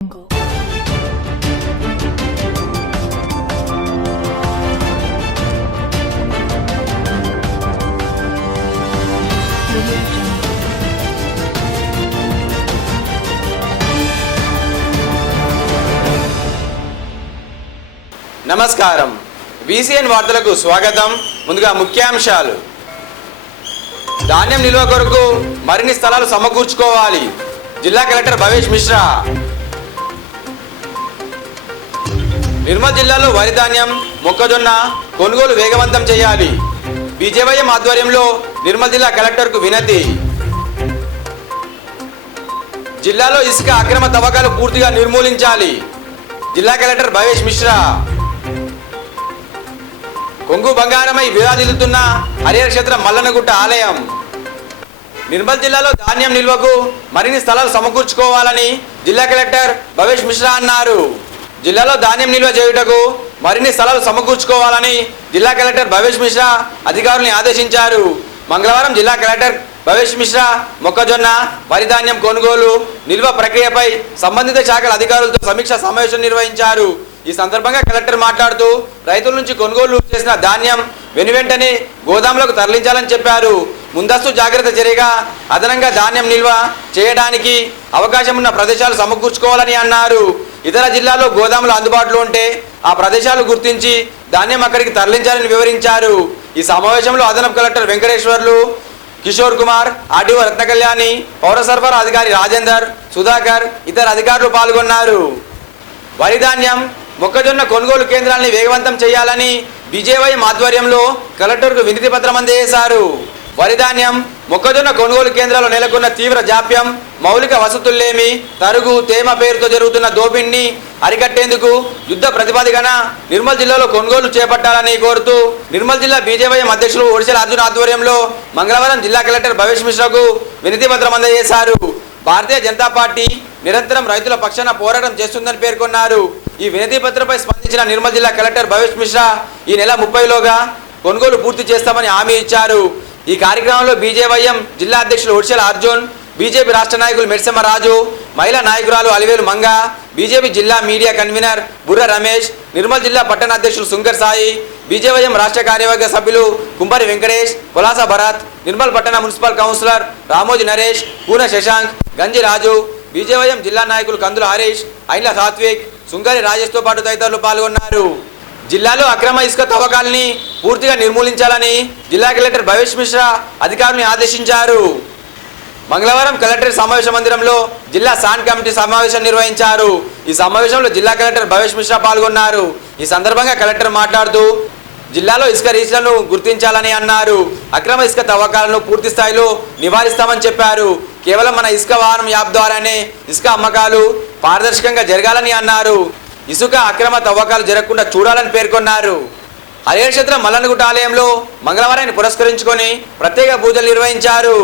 నమస్కారం. VCN వార్తలకు స్వాగతం. ముందుగా ముఖ్యాంశాలు. ధాన్యం నిల్వ కొరకు మరిన్ని స్థలాలు సమకూర్చుకోవాలి. జిల్లా కలెక్టర్ భవేష్ మిశ్రా. నిర్మల్ జిల్లాలో వరి ధాన్యం, మొక్కజొన్న కొనుగోలు వేగవంతం చేయాలి. బీజేవైఎం ఆధ్వర్యంలో నిర్మల్ జిల్లా కలెక్టర్కు వినతి. జిల్లాలో ఇసుక అక్రమ తవ్వకాలు పూర్తిగా నిర్మూలించాలి. జిల్లా కలెక్టర్ భవేష్ మిశ్రా. కొంగు బంగారమై విరాజిల్లుతున్న హరిహర క్షేత్రం మల్లన్నగుట్ట ఆలయం. నిర్మల్ జిల్లాలో ధాన్యం నిల్వకు మరిన్ని స్థలాలు సమకూర్చుకోవాలని జిల్లా కలెక్టర్ భవేష్ మిశ్రా అన్నారు. జిల్లాలో ధాన్యం నిల్వ చేయుటకు మరిన్ని స్థలాలు సమకూర్చుకోవాలని జిల్లా కలెక్టర్ భవేష్ మిశ్రా అధికారులను ఆదేశించారు. మంగళవారం జిల్లా కలెక్టర్ భవేష్ మిశ్రా మొక్కజొన్న, వరి ధాన్యం కొనుగోలు, నిల్వ ప్రక్రియపై సంబంధిత శాఖల అధికారులతో సమీక్ష సమావేశం నిర్వహించారు. ఈ సందర్భంగా కలెక్టర్ మాట్లాడుతూ రైతుల నుంచి కొనుగోలు చేసిన ధాన్యం వెనువెంటనే గోదాములకు తరలించాలని చెప్పారు. ముందస్తు జాగ్రత్త చర్యగా అదనంగా ధాన్యం నిల్వ చేయడానికి అవకాశం ఉన్న ప్రదేశాలు సమకూర్చుకోవాలని అన్నారు. ఇతర జిల్లాల్లో గోదాములు అందుబాటులో ఉంటే ఆ ప్రదేశాలు గుర్తించి ధాన్యం అక్కడికి తరలించాలని వివరించారు. ఈ సమావేశంలో అదనపు కలెక్టర్ వెంకటేశ్వర్లు, కిషోర్ కుమార్, ఆర్డీఓ రత్నకళ్యాణి, పౌర సరఫరా అధికారి రాజేందర్, సుధాకర్, ఇతర అధికారులు పాల్గొన్నారు. వరి ధాన్యం, మొక్కజొన్న కొనుగోలు కేంద్రాలను వేగవంతం చేయాలని బీజేవైఎం ఆధ్వర్యంలో కలెక్టర్కు వినతి పత్రం అందజేశారు. వరి ధాన్యం, మొక్కజొన్న కొనుగోలు కేంద్రాల్లో నెలకొన్న తీవ్ర జాప్యం, మౌలిక వసతుల్లేమి, తరుగు, తేమ పేరుతో జరుగుతున్న దోపిడిని అరికట్టేందుకు యుద్ధ ప్రతిపాదికన నిర్మల్ జిల్లాలో కొనుగోలు చేపట్టాలని కోరుతూ నిర్మల్ జిల్లా బీజేవైఎం అధ్యక్షులు ఒడిశల అర్జున్ ఆధ్వర్యంలో మంగళవారం జిల్లా కలెక్టర్ భవేష్ మిశ్రాకు వినతి పత్రం అందజేశారు. భారతీయ జనతా పార్టీ నిరంతరం రైతుల పక్షాన పోరాటం చేస్తుందని పేర్కొన్నారు. ఈ వినతి పత్రంపై స్పందించిన నిర్మల్ జిల్లా కలెక్టర్ భవేష్ మిశ్రా ఈ నెల 30లోగా కొనుగోలు పూర్తి చేస్తామని హామీ ఇచ్చారు. ఈ కార్యక్రమంలో బీజేవైఎం జిల్లా అధ్యక్షులు ఒడిశల అర్జున్, బీజేపీ రాష్ట్ర నాయకులు మెడ్సెమ్మ రాజు, మహిళా నాయకురాలు అలివేలు మంగ, బీజేపీ జిల్లా మీడియా కన్వీనర్ బుర్ర రమేష్, నిర్మల్ జిల్లా పట్టణ అధ్యక్షులు సుంకర్ సాయి, బీజేవైఎం రాష్ట్ర కార్యవర్గ సభ్యులు కుంపరి వెంకటేష్, పొలాస భరత్, నిర్మల్ పట్టణ మున్సిపల్ కౌన్సిలర్ రామోజీ నరేష్, పూన శశాంక్, గంజి రాజు, బీజేవైఎం జిల్లా నాయకులు కందుల హరీష్, ఐన్ల సాత్విక్, సుంకరి రాజేష్తో పాటు తదితరులు పాల్గొన్నారు. జిల్లాలో అక్రమ ఇసుక తవ్వకాలని పూర్తిగా నిర్మూలించాలని జిల్లా కలెక్టర్ భవేష్ మిశ్రా అధికారులను ఆదేశించారు. మంగళవారం కలెక్టర్ సమావేశ మందిరంలో జిల్లా శాండ్ కమిటీ సమావేశం నిర్వహించారు. ఈ సమావేశంలో జిల్లా కలెక్టర్ భవేష్ మిశ్రా పాల్గొన్నారు. ఈ సందర్భంగా కలెక్టర్ మాట్లాడుతూ జిల్లాలో ఇసుక రీచ్లను గుర్తించాలని అన్నారు. అక్రమ ఇసుక తవ్వకాలను పూర్తి స్థాయిలో నివారిస్తామని చెప్పారు. కేవలం మన ఇసుక వాహనం యాప్ ద్వారానే ఇసుక అమ్మకాలు పారదర్శకంగా జరగాలని అన్నారు. ఇసుక అక్రమ తవ్వకాలు జరగకుండా చూడాలని పేర్కొన్నారు. హరిహర క్షేత్రం మల్లన్నగుట్ట ఆలయంలో మంగళవారాన్ని పురస్కరించుకొని ప్రత్యేక పూజలు నిర్వహించారు.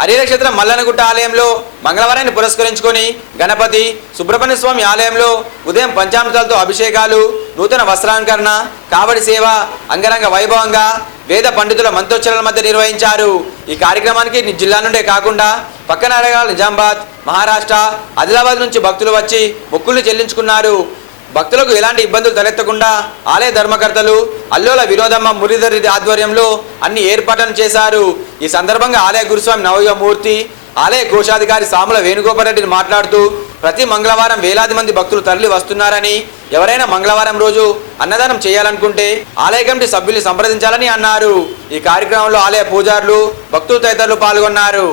హరిహర క్షేత్రం మల్లన్నగుట్ట ఆలయంలో మంగళవారాన్ని పురస్కరించుకొని గణపతి, సుబ్రహ్మణ్య స్వామి ఆలయంలో ఉదయం పంచామృతాలతో అభిషేకాలు, నూతన వస్త్రాలంకరణ, కావడి సేవ అంగరంగ వైభవంగా వేద పండితుల మంత్రోచ్చరణల మధ్య నిర్వహించారు. ఈ కార్యక్రమానికి జిల్లా నుండే కాకుండా పక్కన రాష్ట్రాల నిజామాబాద్, మహారాష్ట్ర, ఆదిలాబాద్ నుంచి భక్తులు వచ్చి మొక్కులు చెల్లించుకున్నారు. భక్తులకు ఎలాంటి ఇబ్బందులు తలెత్తకుండా ఆలయ ధర్మకర్తలు అల్లోల వినోదమ్మ మురళీధర్ రెడ్డి ఆధ్వర్యంలో అన్ని ఏర్పాట్లను చేశారు. ఈ సందర్భంగా ఆలయ గురుస్వామి నవయుగమూర్తి, ఆలయ కోశాధికారి సాముల వేణుగోపాల్ రెడ్డిని మాట్లాడుతూ ప్రతి మంగళవారం వేలాది మంది భక్తులు తరలి వస్తున్నారని, ఎవరైనా మంగళవారం రోజు అన్నదానం చేయాలనుకుంటే ఆలయ కమిటీ సభ్యుల్ని సంప్రదించాలని అన్నారు. ఈ కార్యక్రమంలో ఆలయ పూజారులు, భక్తులు తదితరులు పాల్గొన్నారు.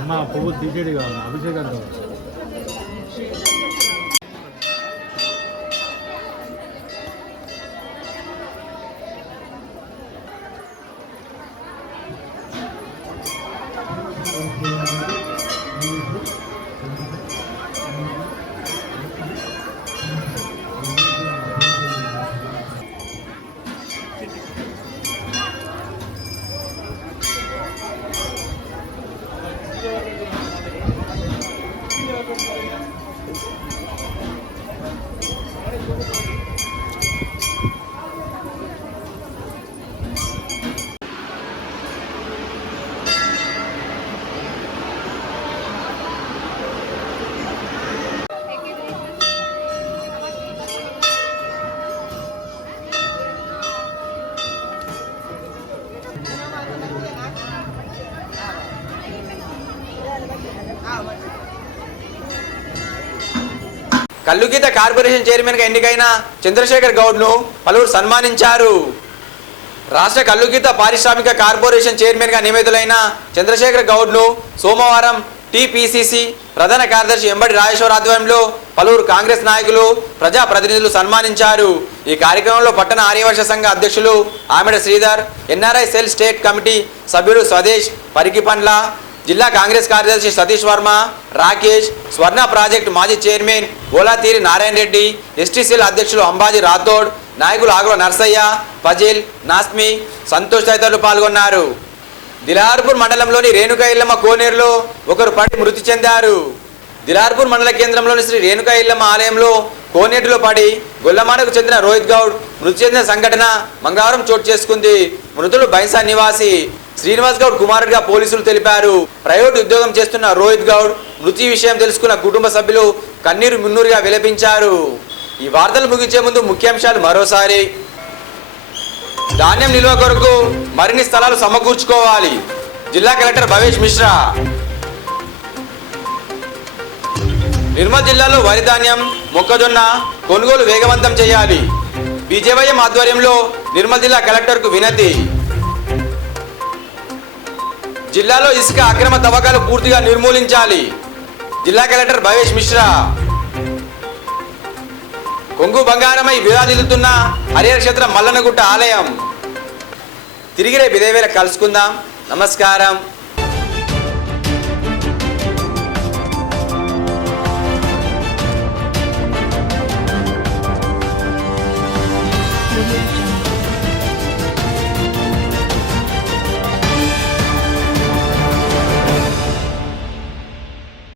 అమ్మ పువ్వు తీసేది కావాలి, అభిషేకం కావాలి. కల్లుగీత కార్పొరేషన్ చైర్మన్గా ఎన్నికైన చంద్రశేఖర్ గౌడ్ను పలువురు సన్మానించారు. రాష్ట్ర కల్లుగీత పారిశ్రామిక కార్పొరేషన్ చైర్మన్గా నియమితులైన చంద్రశేఖర్ గౌడ్ను సోమవారం టీపీసీసీ ప్రధాన కార్యదర్శి ఎంబడి రాజేశ్వర ఆధ్వర్యంలో పలువురు కాంగ్రెస్ నాయకులు ప్రజాప్రతినిధులు సన్మానించారు. ఈ కార్యక్రమంలో పట్టణ ఆర్యవర్ష సంఘ అధ్యక్షులు Ameda Sridhar, NRI cell state committee సభ్యుడు స్వదేశ్ పరికిపండ్ల, జిల్లా కాంగ్రెస్ కార్యదర్శి సతీష్ వర్మ, రాకేష్, స్వర్ణ ప్రాజెక్టు మాజీ చైర్మన్ ఓలాతీరి నారాయణ రెడ్డి, ఎస్టీసీల అధ్యక్షులు అంబాజీ రాథోడ్, నాయకులు ఆగుల నర్సయ్య, ఫజిల్, నాస్మి, సంతోష్ తదితరులు పాల్గొన్నారు. దిలార్పూర్ మండలంలోని రేణుకా ఇల్లమ్మ కోనేరులో ఒకరు పడి మృతి చెందారు. దిలార్పూర్ మండల కేంద్రంలోని శ్రీ రేణుకా ఇల్లమ్మ ఆలయంలో కోనేటిలో పడి గొల్లమానకు చెందిన రోహిత్ గౌడ్ మృతి చెందిన సంఘటన మంగళవారం చోటు చేసుకుంది. మృతులు బైన్సా నివాసి శ్రీనివాస్ గౌడ్ కుమారుడిగా పోలీసులు తెలిపారు. ప్రైవేట్ ఉద్యోగం చేస్తున్న రోహిత్ గౌడ్ మృతి విషయం తెలుసుకున్న కుటుంబ సభ్యులు కన్నీరు మున్నూరుగా విలపించారు. ఈ వార్తలు ముగించే ముందు ముఖ్యాంశాలు మరోసారి. ధాన్యం నిల్వ కొరకు మరిన్ని స్థలాలు సమకూర్చుకోవాలి. జిల్లా కలెక్టర్ భవేష్ మిశ్రా. నిర్మల్ జిల్లాలో వరి ధాన్యం, మొక్కజొన్న కొనుగోలు వేగవంతం చేయాలి. బీజేవైఎం ఆధ్వర్యంలో నిర్మల్ జిల్లా కలెక్టర్కు వినతి. జిల్లాలో ఇసుక అక్రమ తవ్వకాలు పూర్తిగా నిర్మూలించాలి. జిల్లా కలెక్టర్ భవేష్ మిశ్రా. కొంగు బంగారమై విరాజిల్లుతున్న హరిహర క్షేత్ర మల్లన్నగుట్ట ఆలయం. తిరిగి రేపు ఇదే వేళ కలుసుకుందాం. నమస్కారం.